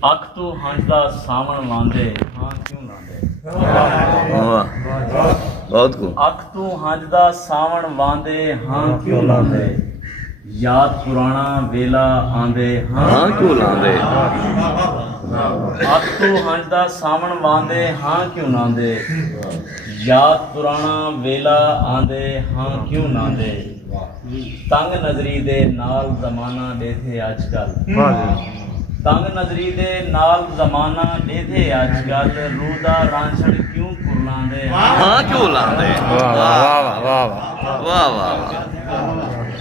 अख तू हंसदा सावन वांदे हाँ क्यों लांदे। बहुत को अख तू हंसदा सावन वांदे हाँ क्यों लांदे। याद पुराना वेला आंदे हाँ क्यों लांदे। अख तू हंसदा सावन वांदे हाँ क्यों लांदे। याद पुराना वेला आंदे हाँ क्यों लांदे। तंग नजरी दे नाल जमाना देथे अजकल। तंग नजरी दे नाल जमाना देथे अजकल। रूदा रांझण क्यों कुरलांदे हाँ क्यों लांदे। वाह वाह वाह वाह।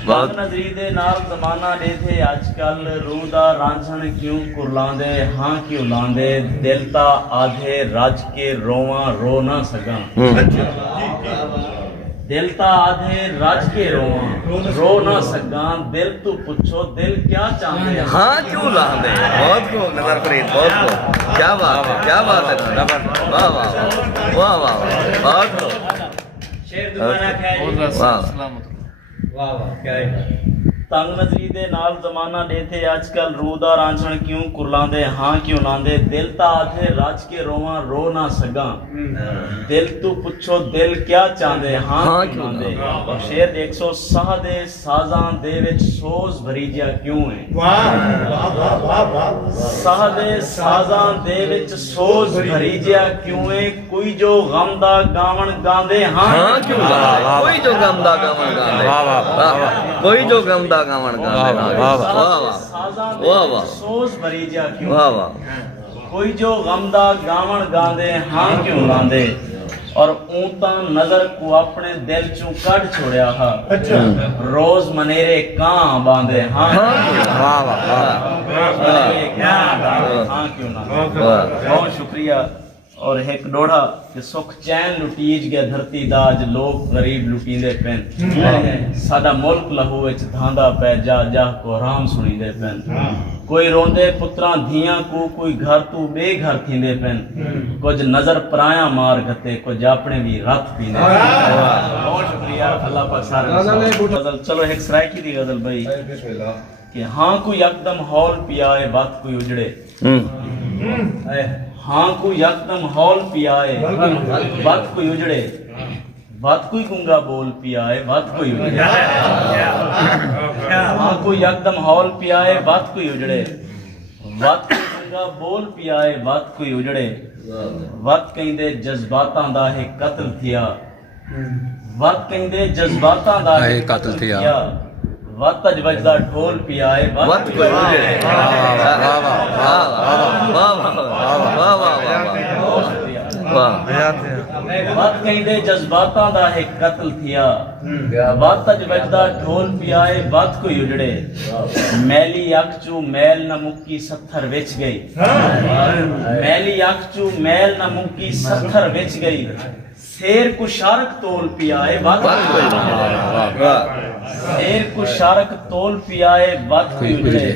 तंग नजरी दे नाल जमाना देथे अजकल। रूदा रांझण क्यों कुरलांदे हाँ क्यों लांदे। दिल ता आधे रज के रोवां रो ना सका। दिल ता आधे रज के रोवां रो ना सका। दिल तू पूछो दिल क्या चाहते हाँ क्यों लांदे। बहुत को नजर फरीद बहुत को क्या बात है वाह वाह वाह वाह बहुत को शेर दुबारा क्या वाह वाह क्या है। तंग नजरी दे नाल जमाना देथे अजकल। रूदा रांझण क्यों कुरलांदे हाँ क्यों लांदे। दिल ता आधे रज के रोवां रो ना सगा। दिल तू पूछो दिल क्या चाहते हाँ क्यों लांदे। और शेर देखो साह दे साजां दे विच सोज भरी जिया क्यों है। साह दे साजां दे विच सोज भरी जिया क्यों है। कोई जो गम दा गावण गांदे हाँ क्यों लांदे। कोई जो गम दा गावण गांदे कोई जो गम दा गावण गांदे वाह वाह वाह सोज भरी जिया क्यों। वाह वाह। कोई जो गम दा गावण गांदे हाँ क्यों लांदे। और ऊंता नजर को अपने दिल चू कढ़ छोड़िया हा। रोज मनेरे कां बांधे हाँ वाह वाह हाँ क्यों लांदे। बहुत शुक्रिया। और एक डोढ़ा कि सुख चैन लुटीज गया धरती दाज। लोग गरीब लुटींदे पेन। साडा मुल्क लहू विच धांदा पै जा जा को राम सुनींदे पेन। कोई रोंदे पुत्रां धियां को कोई घर तू बे घर थींदे पेन। कुछ नजर पराया मार गते कुछ अपने भी रथ पींदे। बहुत शुक्रिया अल्लाह पाक सारे गजल। चलो एक सरायकी दी गजल भाई कि हाँ कोई यकदम हौल पियाए बात कोई उजड़े। हाँ कोई यकदम हौल पियाए बात कोई उजड़े। बात कोई गुंगा बोल पियाए बात कोई उजड़े। हाँ कोई यकदम हौल पियाए बात कोई उजड़े। बात कोई गुंगा बोल पियाए बात कोई उजड़े। वत कहिंदे जज्बातां दा है कत्ल थिया। वत कहिंदे जज्बातां दा है कत्ल थिया। वत अज वजदा ढोल पियाए वत कोई उजड़े। वत कहिंदे जज्बातां दा है कत्ल थिया। वत अज वजदा ढोल पियाए वत कोई उजड़े। मैली अख चू मैल न मुक्की सत्थर विच गई। मैली अख चू मैल न मुक्की सत्थर विच गई। शेर को शारक तोल पियाए वत कोई उजड़े। शेर को शारक तोल पियाए वत कोई उजड़े।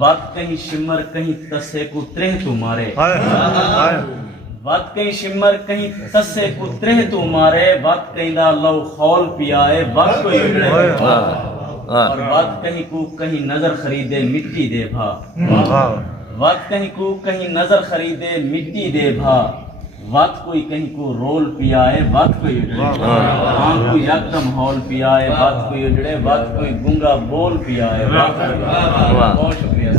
वत कहीं शिमर कहीं तस्से को त्रेह तू मारे। वत कहीं शिमर कहीं तस्से को त्रेह तू मारे। वत कहीं दा लव खौल पियाए वत कोई उजड़े। और वत कहीं को कहीं नजर खरीदे मिट्टी दे भा। वत कहीं को कहीं नजर खरीदे मिट्टी दे भा। वत कोई कहीं को रोल पियाए वत कोई उजड़े। हाँ कोई यकदम हौल पियाए वत कोई उजड़े। वत कोई गुंगा बोल पियाए वत। बहुत शुक्रिया।